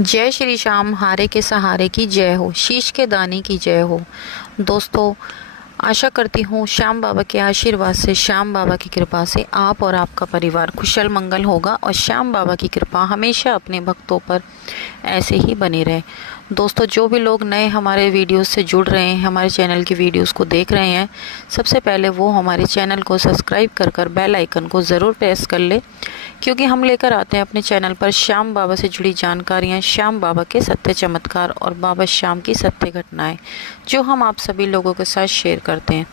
जय श्री श्याम, हारे के सहारे की जय हो, शीश के दाने की जय हो। दोस्तों, आशा करती हूँ श्याम बाबा के आशीर्वाद से, श्याम बाबा की कृपा से आप और आपका परिवार कुशल मंगल होगा और श्याम बाबा की कृपा हमेशा अपने भक्तों पर ऐसे ही बनी रहे। दोस्तों, जो भी लोग नए हमारे वीडियोस से जुड़ रहे हैं, हमारे चैनल की वीडियोस को देख रहे हैं, सबसे पहले वो हमारे चैनल को सब्सक्राइब कर बेल आइकन को ज़रूर प्रेस कर ले, क्योंकि हम लेकर आते हैं अपने चैनल पर श्याम बाबा से जुड़ी जानकारियाँ, श्याम बाबा के सत्य चमत्कार और बाबा श्याम की सत्य घटनाएं, जो हम आप सभी लोगों के साथ शेयर करते हैं।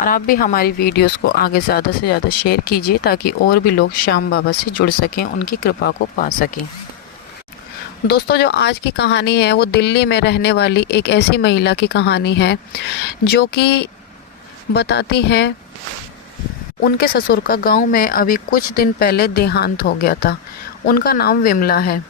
और आप भी हमारी वीडियोस को आगे ज़्यादा से ज़्यादा शेयर कीजिए, ताकि और भी लोग श्याम बाबा से जुड़ सकें, उनकी कृपा को पा सकें। दोस्तों, जो आज की कहानी है वो दिल्ली में रहने वाली एक ऐसी महिला की कहानी है, जो कि बताती है उनके ससुर का गांव में अभी कुछ दिन पहले देहांत हो गया था। उनका नाम विमला है।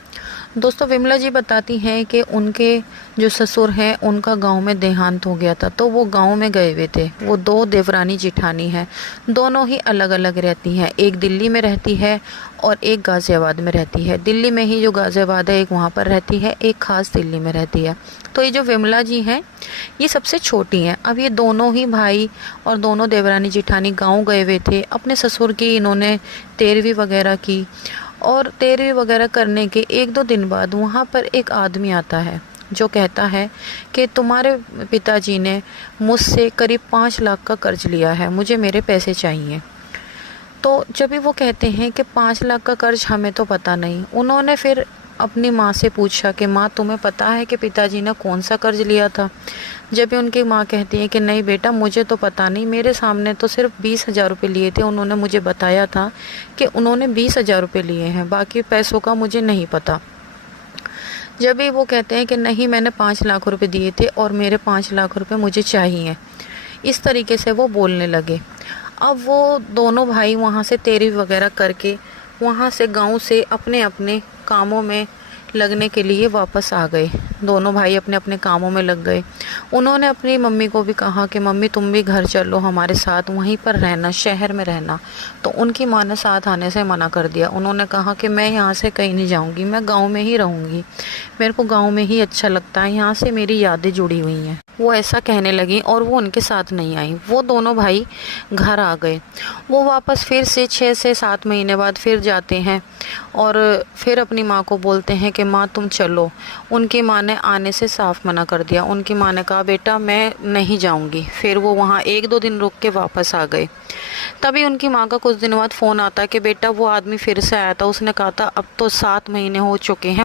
दोस्तों, विमला जी बताती हैं कि उनके जो ससुर हैं उनका गांव में देहांत हो गया था, तो वो गांव में गए हुए थे। वो दो देवरानी जिठानी हैं, दोनों ही अलग अलग रहती हैं। एक दिल्ली में रहती है और एक गाज़ियाबाद में रहती है। दिल्ली में ही जो गाज़ियाबाद है, एक वहाँ पर रहती है, एक खास दिल्ली में रहती है। तो ये जो विमला जी हैं, ये सबसे छोटी हैं। अब ये दोनों ही भाई और दोनों देवरानी जिठानी गाँव गए हुए थे। अपने ससुर की इन्होंने 13वीं वगैरह की, और 13वीं वगैरह करने के 1-2 दिन बाद वहाँ पर एक आदमी आता है, जो कहता है कि तुम्हारे पिताजी ने मुझसे करीब 5 लाख का कर्ज लिया है, मुझे मेरे पैसे चाहिए। तो जब भी वो कहते हैं कि 5 लाख का कर्ज, हमें तो पता नहीं। उन्होंने फिर अपनी माँ से पूछा कि माँ, तुम्हें पता है कि पिताजी ने कौन सा कर्ज लिया था? जब भी उनकी माँ कहती है कि नहीं बेटा, मुझे तो पता नहीं, मेरे सामने तो सिर्फ 20,000 रुपये लिए थे। उन्होंने मुझे बताया था कि उन्होंने 20,000 रुपये लिए हैं, बाकी पैसों का मुझे नहीं पता। जब भी वो कहते हैं कि नहीं, मैंने 5 लाख रुपये दिए थे और मेरे 5 लाख रुपये मुझे चाहिए, इस तरीके से वो बोलने लगे। अब वो दोनों भाई वहाँ से 13वीं वगैरह करके वहाँ से गांव से अपने अपने कामों में लगने के लिए वापस आ गए। दोनों भाई अपने अपने कामों में लग गए। उन्होंने अपनी मम्मी को भी कहा कि मम्मी, तुम भी घर चलो हमारे साथ, वहीं पर रहना, शहर में रहना। तो उनकी माँ ने साथ आने से मना कर दिया। उन्होंने कहा कि मैं यहाँ से कहीं नहीं जाऊँगी, मैं गाँव में ही रहूँगी, मेरे को गाँव में ही अच्छा लगता है, यहाँ से मेरी यादें जुड़ी हुई हैं। वो ऐसा कहने लगी और वो उनके साथ नहीं आई। वो दोनों भाई घर आ गए। वो वापस फिर से 6 से 7 महीने बाद फिर जाते हैं और फिर अपनी माँ को बोलते हैं कि माँ, तुम चलो। उनकी माँ ने आने से साफ मना कर दिया। उनकी माँ ने कहा, बेटा मैं नहीं जाऊँगी। फिर वो वहाँ 1-2 दिन रुक के वापस आ गए। तभी उनकी माँ का कुछ दिन बाद फ़ोन आता है कि बेटा, वो आदमी फिर से आया था, उसने कहा था अब तो 7 महीने हो चुके हैं,